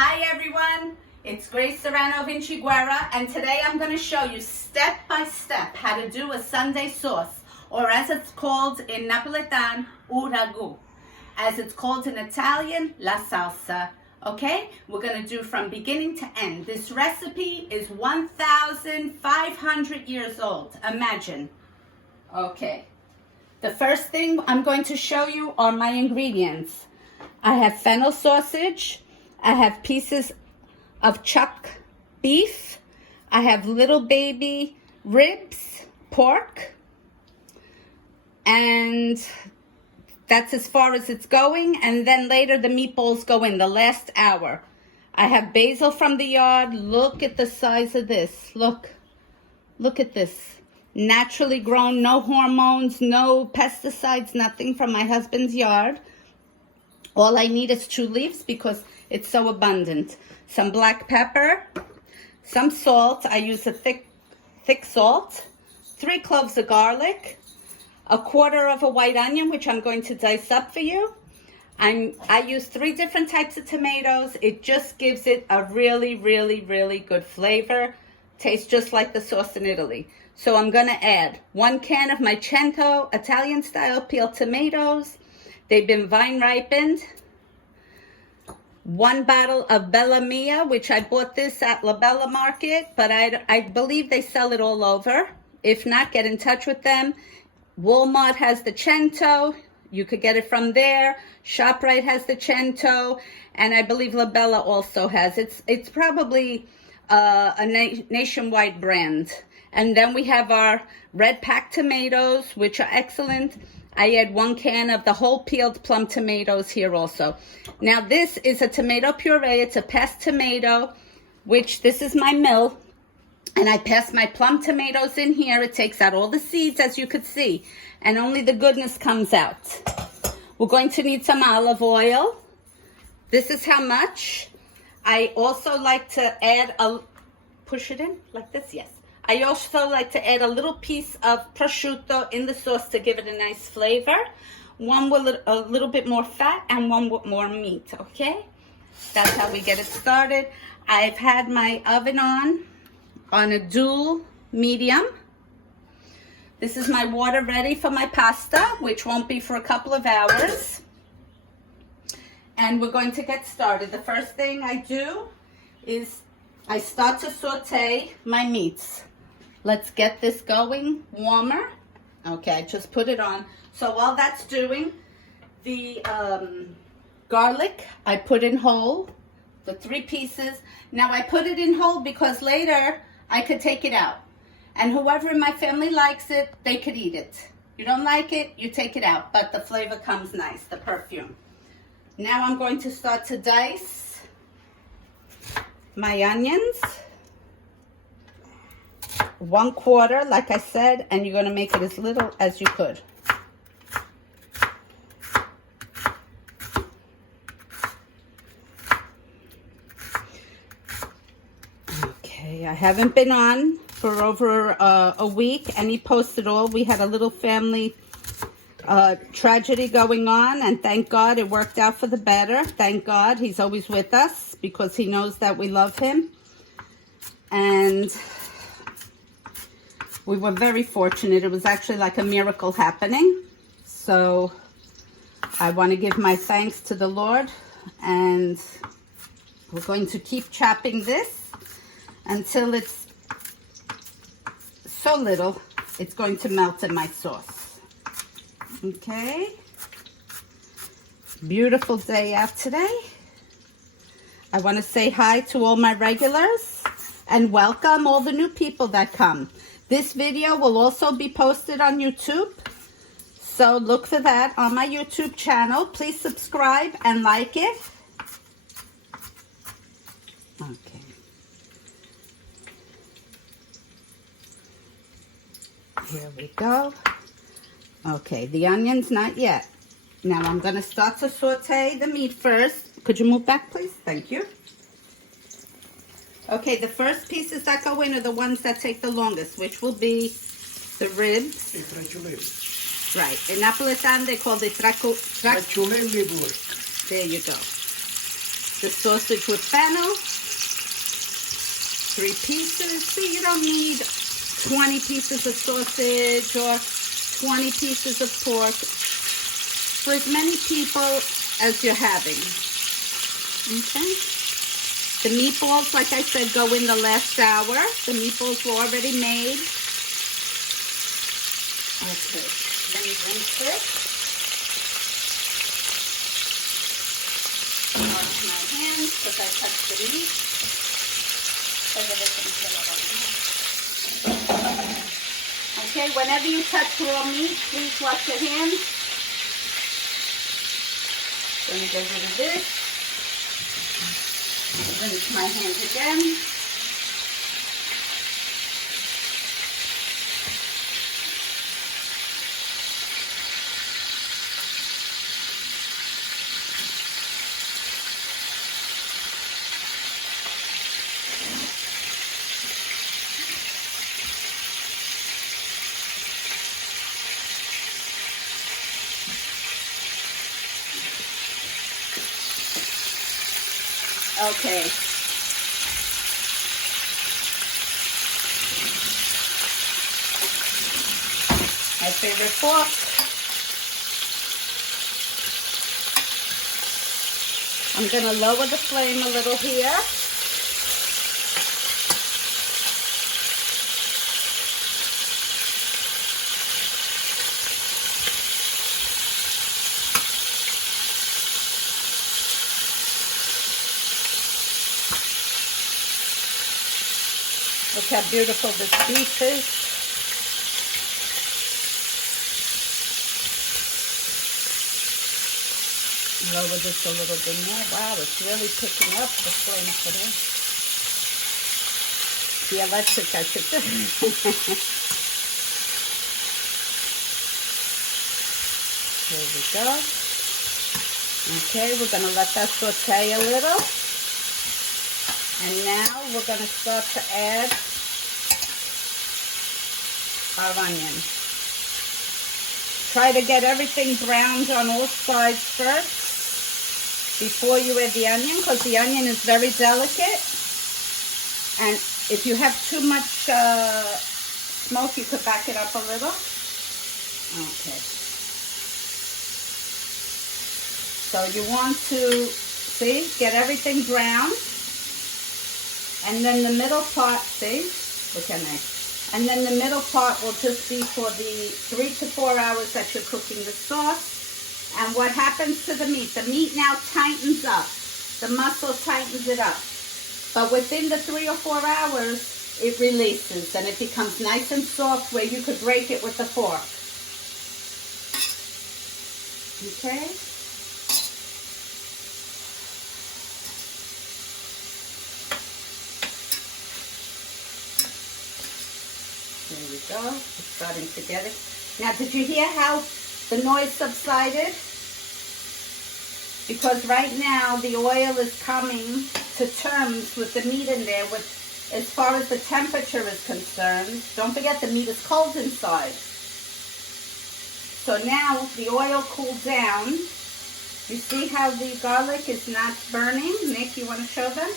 Hi everyone, it's Grace Serrano Vinci Guerra, and today I'm going to show you step by step how to do a Sunday sauce, or as it's called in Napoletan, Ragu. As it's called in Italian, la salsa. Okay, we're going to do from beginning to end. This recipe is 1,500 years old, imagine. Okay, the first thing I'm going to show you are my ingredients. I have fennel sausage, I have pieces of chuck beef, I have little baby ribs, pork, and that's as far as it's going. And then later the meatballs go in the last hour. I have basil from the yard. Look at the size of this. Look at this. Naturally grown, no hormones, no pesticides, nothing, from my husband's yard. All I need is 2 leaves because it's so abundant. Some black pepper, some salt. I use a thick salt. 3 cloves of garlic. 1/4 of a white onion, which I'm going to dice up for you. I use 3 different types of tomatoes. It just gives it a really, really, really good flavor. Tastes just like the sauce in Italy. So I'm going to add 1 can of my Cento Italian style peeled tomatoes. They've been vine ripened. 1 bottle of Bella Mia, which I bought this at La Bella Market, but I believe they sell it all over. If not, get in touch with them. Walmart has the Cento. You could get it from there. ShopRite has the Cento, and I believe La Bella also has. It's probably a nationwide brand. And then we have our red packed tomatoes, which are excellent. I add 1 can of the whole peeled plum tomatoes here also. Now this is a tomato puree. It's a passed tomato, which this is my mill. And I pass my plum tomatoes in here. It takes out all the seeds, as you could see. And only the goodness comes out. We're going to need some olive oil. This is how much. I also like to add push it in like this, yes. I also like to add a little piece of prosciutto in the sauce to give it a nice flavor. 1 with a little bit more fat and 1 with more meat, okay? That's how we get it started. I've had my oven on a dual medium. This is my water ready for my pasta, which won't be for a couple of hours. And we're going to get started. The first thing I do is I start to saute my meats. Let's get this going warmer. Okay, I just put it on. So while that's doing, the garlic I put in whole, the 3 pieces. Now I put it in whole because later I could take it out. And whoever in my family likes it, they could eat it. You don't like it, you take it out. But the flavor comes nice, the perfume. Now I'm going to start to dice my onions. 1/4, like I said, and you're going to make it as little as you could. Okay, I haven't been on for over a week. Any post at all. We had a little family tragedy going on, and thank God it worked out for the better. Thank God he's always with us because he knows that we love him. And we were very fortunate. It was actually like a miracle happening. So I want to give my thanks to the Lord. And we're going to keep chopping this until it's so little, it's going to melt in my sauce. Okay. Beautiful day out today. I want to say hi to all my regulars and welcome all the new people that come. This video will also be posted on YouTube, so look for that on my YouTube channel. Please subscribe and like it. Okay. Here we go. Okay, the onions not yet. Now I'm going to start to saute the meat first. Could you move back, please? Thank you. Okay, the first pieces that go in are the ones that take the longest, which will be the ribs. Right. In Napoletan, they call it tracciolelli pork. There you go. the sausage with fennel. 3 pieces. See, you don't need 20 pieces of sausage or 20 pieces of pork for as many people as you're having. Okay. The meatballs, like I said, go in the last hour. The meatballs were already made. Okay. Let me rinse it. Wash my hands because I touched the meat. Okay, whenever you touch raw meat, please wash your hands. Let me get rid of this. Rinse my hands again. Okay. My favorite fork. I'm going to lower the flame a little here. Look how beautiful this beef is. Lower this a little bit more. Wow, it's really picking up the flame today. The electric, I should say. There we go. Okay, we're going to let that saute a little. And now we're going to start to add our onion. Try to get everything browned on all sides first before you add the onion, because the onion is very delicate. And if you have too much smoke, you could back it up a little. Okay. So you want to, see, get everything brown. And then the middle part, see, look how nice. And then the middle part will just be for the 3 to 4 hours that you're cooking the sauce. And what happens to the meat? The meat now tightens up. The muscle tightens it up. But within the 3 or 4 hours, it releases and it becomes nice and soft where you could break it with the fork. Okay? There we go. It's starting to get it. Now, did you hear how the noise subsided? Because right now the oil is coming to terms with the meat in there with as far as the temperature is concerned. Don't forget the meat is cold inside. So now the oil cooled down. You see how the garlic is not burning? Nick, you want to show them?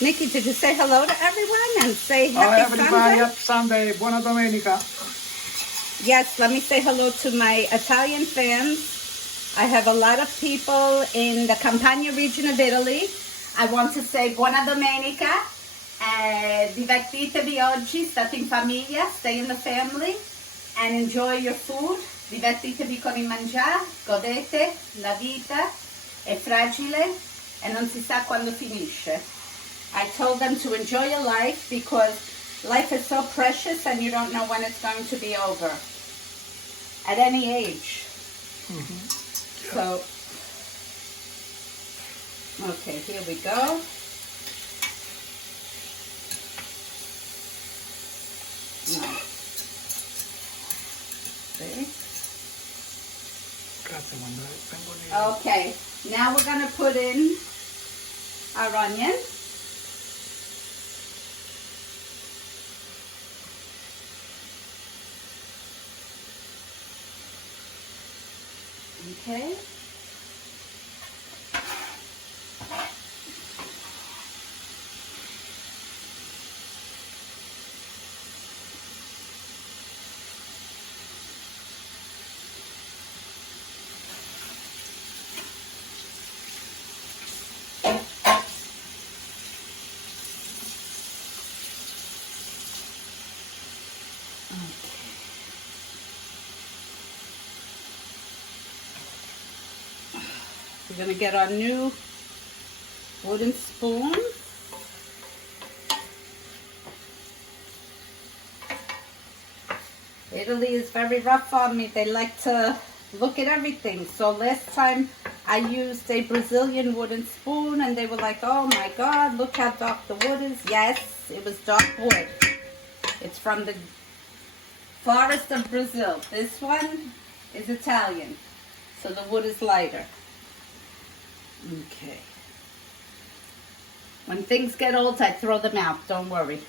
Nikki, did you say hello to everyone and say happy Sunday? Happy Sunday. Buona domenica. Yes, let me say hello to my Italian fans. I have a lot of people in the Campania region of Italy. I want to say buona domenica. Divertitevi oggi, state in famiglia, stay in the family and enjoy your food. Divertitevi con il mangiare, godete, la vita è fragile e non si sa quando finisce. I told them to enjoy your life because life is so precious and you don't know when it's going to be over. At any age. Mm-hmm. So, okay, here we go. No. See? Okay, now we're going to put in our onion. Okay. gonna get our new wooden spoon. Italy is very rough on me. They like to look at everything. So last time I used a Brazilian wooden spoon and they were like, oh my God, look how dark the wood is. Yes, it was dark wood. It's from the forest of Brazil. This one is Italian, so the wood is lighter. Okay. When things get old, I throw them out. Don't worry.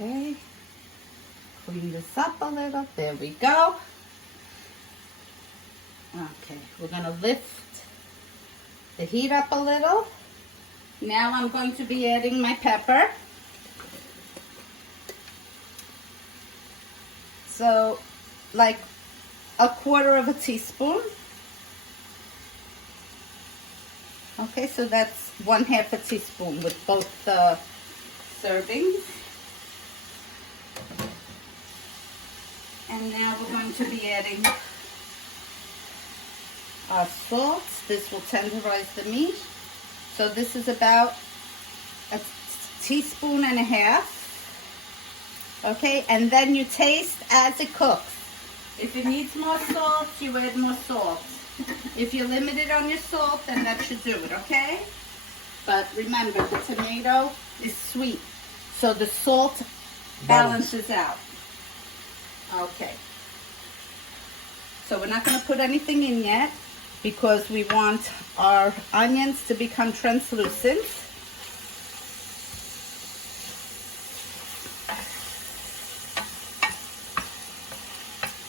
Okay. Clean this up a little. There we go. Okay. We're going to lift the heat up a little. Now I'm going to be adding my pepper. So, like a quarter of a teaspoon. Okay, so that's 1/2 a teaspoon with both the servings. And now we're going to be adding our salt. This will tenderize the meat. So this is about a teaspoon and a half. Okay, and then you taste as it cooks. If it needs more salt, you add more salt. If you're limited on your salt, then that should do it, okay? But remember, the tomato is sweet, so the salt balances out. Okay. So we're not going to put anything in yet because we want our onions to become translucent.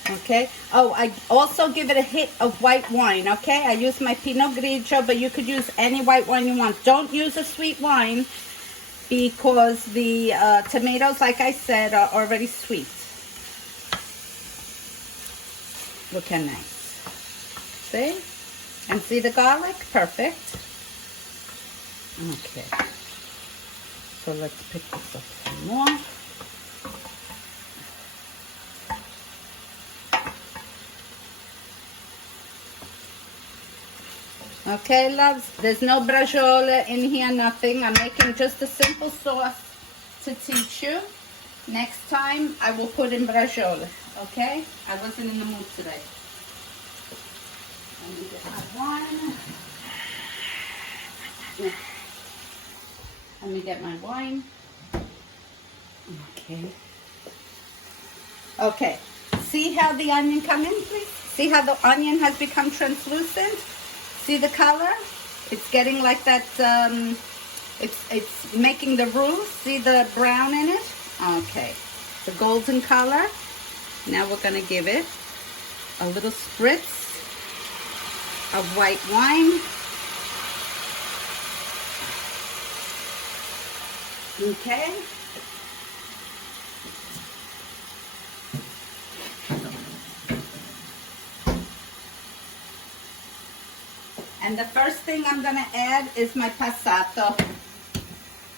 Okay. Oh, I also give it a hit of white wine, okay? I use my Pinot Grigio, but you could use any white wine you want. Don't use a sweet wine because the tomatoes, like I said, are already sweet. Look how nice. See? And see the garlic? Perfect. Okay. So let's pick this up some more. Okay, loves, there's no braciole in here, nothing. I'm making just a simple sauce to teach you. Next time, I will put in braciole, okay? I wasn't in the mood today. Let me get my wine. Let me get my wine. Okay. Okay, see how the onion come in, please? See how the onion has become translucent? See the color? It's getting like that, it's making the roux. See the brown in it? Okay, the golden color. Now we're gonna give it a little spritz of white wine. Okay. And the first thing I'm going to add is my passato.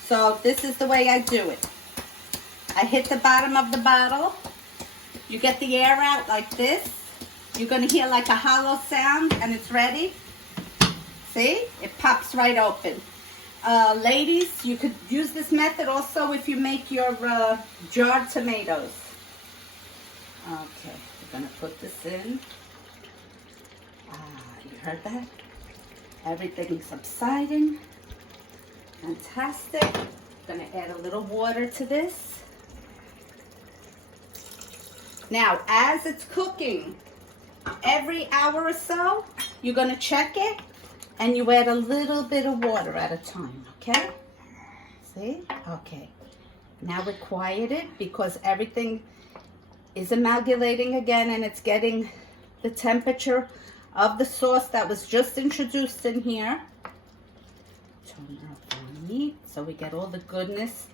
So this is the way I do it. I hit the bottom of the bottle. You get the air out like this. You're going to hear like a hollow sound and it's ready. See? It pops right open. Ladies, you could use this method also if you make your jarred tomatoes. Okay, we're going to put this in. You heard that? Everything's subsiding. Fantastic. I'm going to add a little water to this. Now, as it's cooking, every hour or so, you're going to check it and you add a little bit of water at a time, okay? See? Okay. Now we quiet it because everything is amalgamating again and it's getting the temperature of the sauce that was just introduced in here. Turn up the meat so we get all the goodness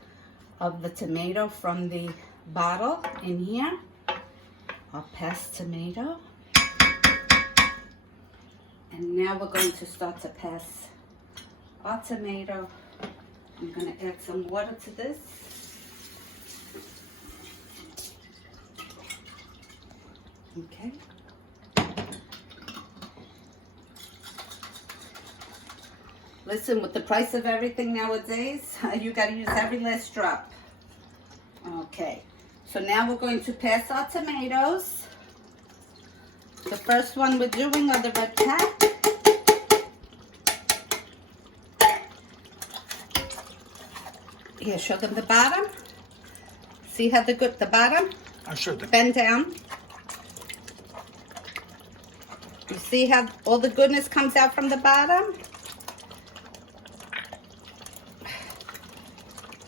of the tomato from the bottle in here. Our past tomato. And now we're going to start to pass our tomato. I'm going to add some water to this. Listen, with the price of everything nowadays, you got to use every last drop. Okay, so now we're going to pass our tomatoes. The first one we're doing are the red pack. Here, show them the bottom. See how the bottom? I showed them. Bend down. You see how all the goodness comes out from the bottom?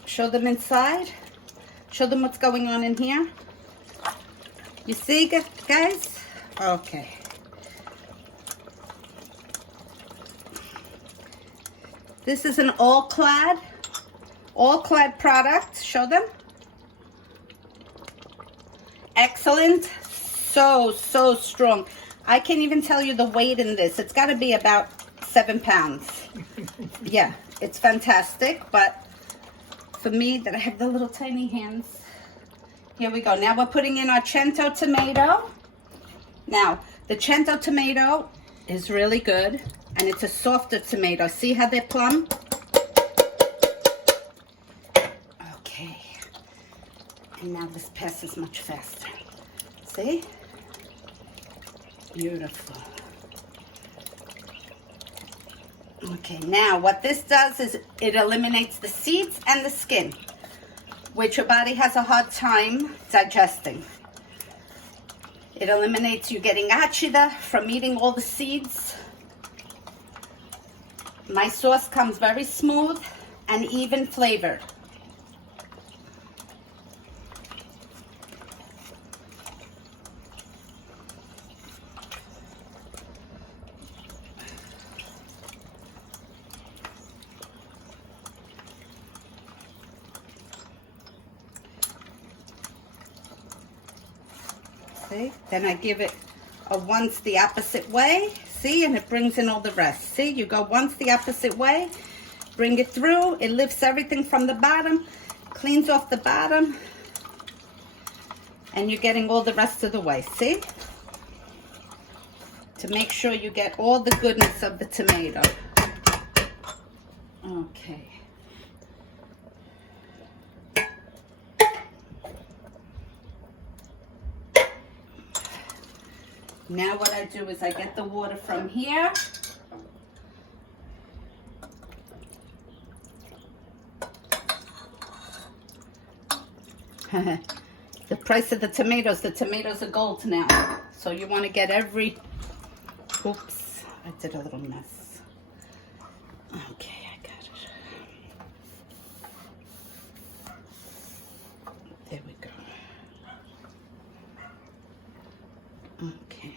Show them inside. Show them what's going on in here. You see, guys? Okay. This is an all-clad product. Show them. Excellent. So strong. I can't even tell you the weight in this. It's got to be about 7 pounds. Yeah, it's fantastic, but for me, that I have the little tiny hands. Here we go. Now we're putting in our cento tomato. Now, the cento tomato is really good, and it's a softer tomato. See how they're plumb? Okay. And now this passes much faster. See? Beautiful. Okay, now what this does is it eliminates the seeds and the skin, which your body has a hard time digesting. It eliminates you getting ácida from eating all the seeds. My sauce comes very smooth and even flavored. See? Then I give it a once the opposite way. See? And it brings in all the rest. See? You go once the opposite way. Bring it through. It lifts everything from the bottom. Cleans off the bottom. And you're getting all the rest of the way. See? To make sure you get all the goodness of the tomato. Okay. Now what I do is I get the water from here. The price of the tomatoes are gold now. So you want to get every, oops, I did a little mess. Okay, I got it. There we go. Okay.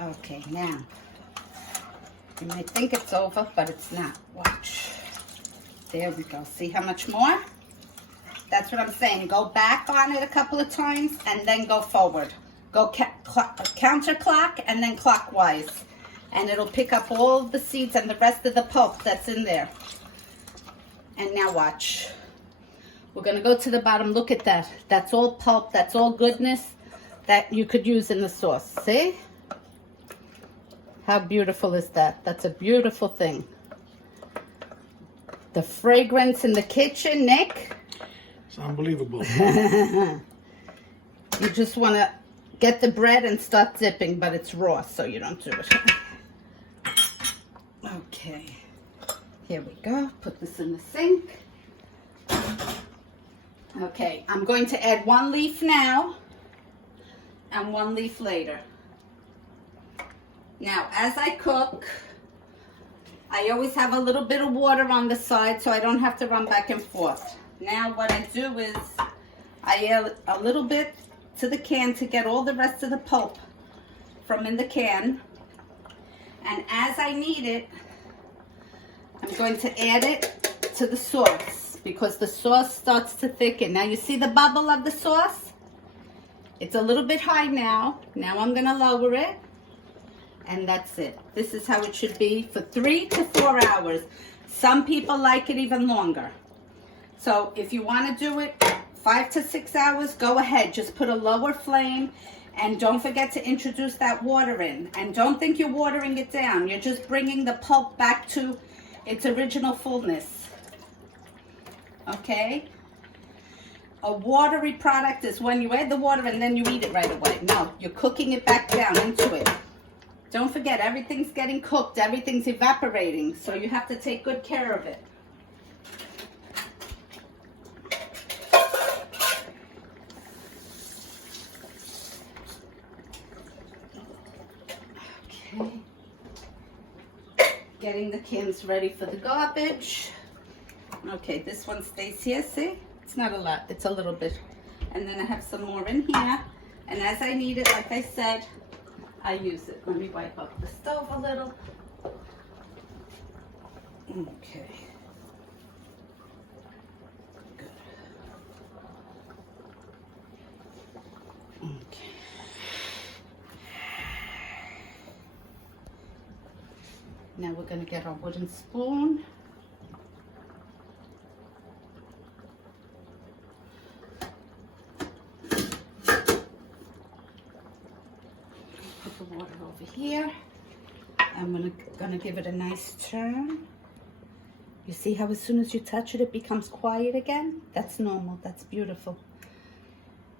Okay, now, you may think it's over, but it's not. Watch. There we go. See how much more? That's what I'm saying. Go back on it a couple of times and then go forward. Go counterclock and then clockwise. And it'll pick up all the seeds and the rest of the pulp that's in there. And now watch. We're going to go to the bottom. Look at that. That's all pulp. That's all goodness that you could use in the sauce. See? How beautiful is that? That's a beautiful thing. The fragrance in the kitchen, Nick. It's unbelievable. You just want to get the bread and start dipping, but it's raw, so you don't do it. Okay. Here we go. Put this in the sink. Okay, I'm going to add 1 leaf now and 1 leaf later. Now, as I cook, I always have a little bit of water on the side so I don't have to run back and forth. Now, what I do is I add a little bit to the can to get all the rest of the pulp from in the can. And as I need it, I'm going to add it to the sauce because the sauce starts to thicken. Now, you see the bubble of the sauce? It's a little bit high now. Now I'm going to lower it. And that's it. This is how it should be for 3 to 4 hours. Some people like it even longer. So if you want to do it 5 to 6 hours, go ahead. Just put a lower flame. And don't forget to introduce that water in. And don't think you're watering it down. You're just bringing the pulp back to its original fullness. Okay? A watery product is when you add the water and then you eat it right away. No, you're cooking it back down into it. Don't forget, everything's getting cooked. Everything's evaporating. So you have to take good care of it. Okay. Getting the cans ready for the garbage. Okay, this one stays here, see? It's not a lot, it's a little bit. And then I have some more in here. And as I need it, like I said, I use it. Let me wipe up the stove a little. Okay. Good. Okay. Now we're going to get our wooden spoon. Put the water over here. I'm gonna give it a nice turn. You see how as soon as you touch it, it becomes quiet again? That's normal. That's beautiful.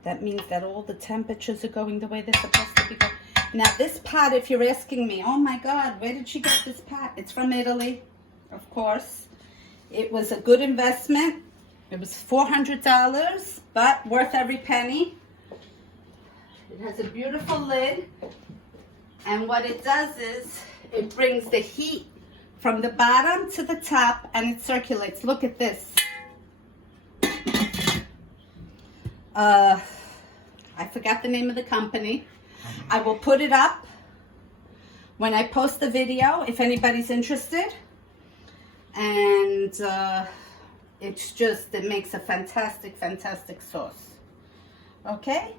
That means that all the temperatures are going the way they're supposed to be going. Now this pot, if you're asking me, oh my God, where did she get this pot? It's from Italy, of course. It was a good investment. It was $400, but worth every penny. It has a beautiful lid. And what it does is, it brings the heat from the bottom to the top and it circulates. Look at this. I forgot the name of the company. I will put it up when I post the video if anybody's interested. And it makes a fantastic, fantastic sauce. Okay?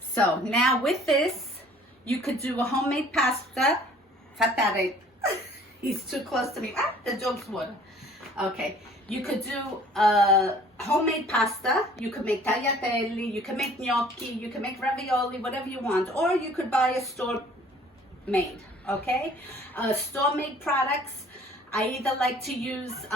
So now with this, you could do a homemade pasta. Fatare. He's too close to me. Ah, the dog's water. Okay. You could do homemade pasta. You could make tagliatelle. You can make gnocchi. You can make ravioli, whatever you want. Or you could buy a store-made, okay? Store-made products. I either like to use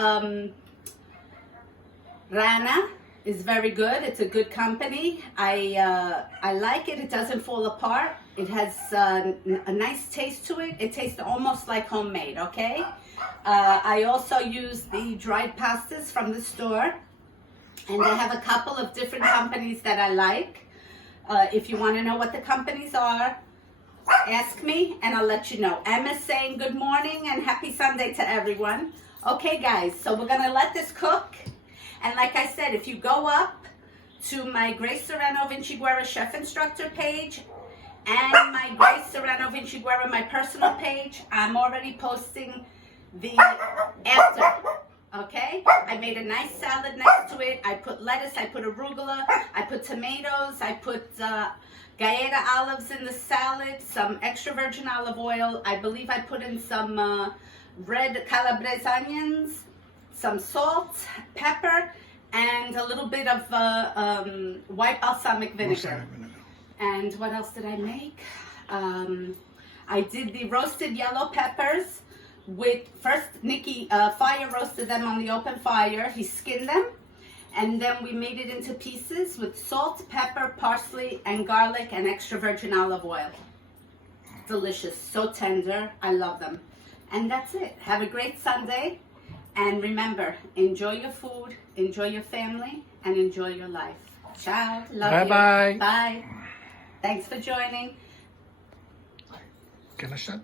Rana. Is very good. It's a good company. I like it. It doesn't fall apart. It has a nice taste to it. It tastes almost like homemade, okay? I also use the dried pastas from the store. And I have a couple of different companies that I like. If you want to know what the companies are, ask me and I'll let you know. Emma's saying good morning and happy Sunday to everyone. Okay, guys, so we're going to let this cook. And like I said, if you go up to my Grace Serrano Vinci Guerra Chef Instructor page and my Grace Serrano Vinci Guerra, my personal page, I'm already posting the after, okay? I made a nice salad next to it. I put lettuce, I put arugula, I put tomatoes, I put Gaeta olives in the salad, some extra virgin olive oil. I believe I put in some red calabrese onions, some salt, pepper, and a little bit of white balsamic vinegar. And what else did I make? I did the roasted yellow peppers with, first Nikki fire roasted them on the open fire. He skinned them. And then we made it into pieces with salt, pepper, parsley, and garlic, and extra virgin olive oil. Delicious, so tender. I love them. And that's it. Have a great Sunday. And remember, enjoy your food, enjoy your family, and enjoy your life. Ciao. Love you. Bye-bye. Bye. Thanks for joining. Can I shut?